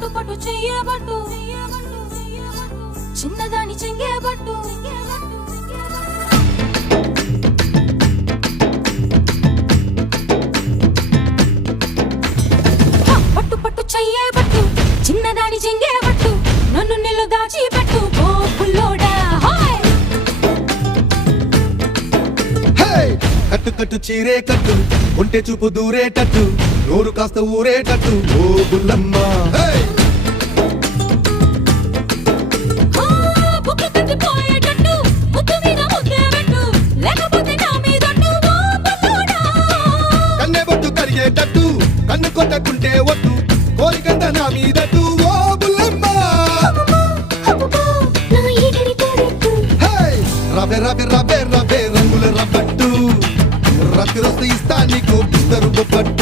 పట్టు పట్టు చెయ్యబట్టు చిన్నదాని చెంగేబట్టు పట్టు పట్టు చెయ్యబట్టు చిన్నదాని చెంగేబట్టు నన్ను నిలు దాచి పెట్టు ఓ పుల్లోడా కట్టు కట్టు చీరే కట్టు ఒంటె చూపు దూరేటట్టు నోరు కాస్త ఊరేటట్టు ఓ బుల్లమ్మ కన్నె బొట్టు కరిగేటట్టు కన్ను కొట్టకుంటే వద్దు కోరికంత నా మీదట్టు ఓ బుల్లమ్మ రవే రవే రవే రవే రంగుల రబ్బట్టు రక్తి రస్తు ఇస్తా నీకు పిస్తరు బొబ్బట్టు